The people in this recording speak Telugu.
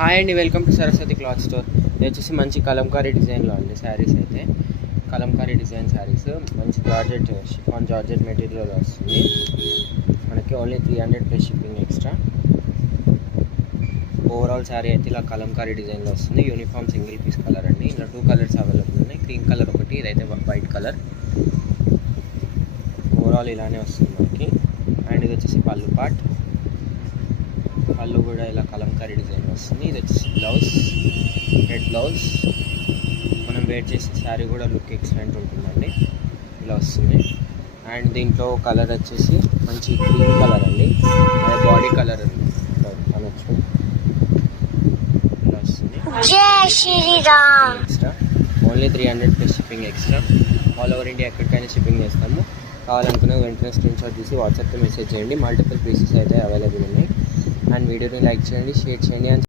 హాయ్ అండి, welcome to Saraswati cloth store. ఇది వచ్చేసి మంచి కలంకారీ డిజైన్లో అండి శారీస్ అయితే. కలంకారీ డిజైన్ శారీస్ మంచి జార్జెట్ షిఫాన్ జార్జెట్ మెటీరియల్ వస్తుంది. మనకి only 300 plus shipping extra. Overall sari అయితే ఇలా కలంకారీ డిజైన్లో వస్తుంది. యూనిఫామ్ సింగిల్ పీస్ కలర్ అండి. ఇలా 2 కలర్స్ అవైలబుల్ ఉన్నాయి. క్రీమ్ కలర్ ఒకటి, ఇదైతే వైట్ కలర్. ఓవరాల్ ఇలానే వస్తుంది మనకి. అండ్ ఇది వచ్చేసి పళ్ళు పార్ట్. పళ్ళు కూడా ఇలా కలంకారీ డిజైన్ వస్తుంది. ఇది వచ్చేసి బ్లౌజ్, రెడ్ బ్లౌజ్. మనం వేర్ చేసే శారీ కూడా లుక్ ఎక్సలెంట్ ఉంటుందండి. ఇలా వస్తుంది. అండ్ దీంట్లో కలర్ వచ్చేసి మంచి గ్రీన్ కలర్ అండి, బాడీ కలర్ అనొచ్చు. ఇలా వస్తుంది. Extra only 300 plus shipping extra. All over India ఎక్కడికైనా షిప్పింగ్ చేస్తాము. కావాలనుకున్న వెంటనే స్క్రీన్ షాట్ తీసి వాట్సాప్లో మెసేజ్ చేయండి. మల్టిపుల్ పీసెస్ అయితే అవైలబుల్ ఉన్నాయి. అండ్ వీడియోని లైక్ చేయండి, షేర్ చేయండి.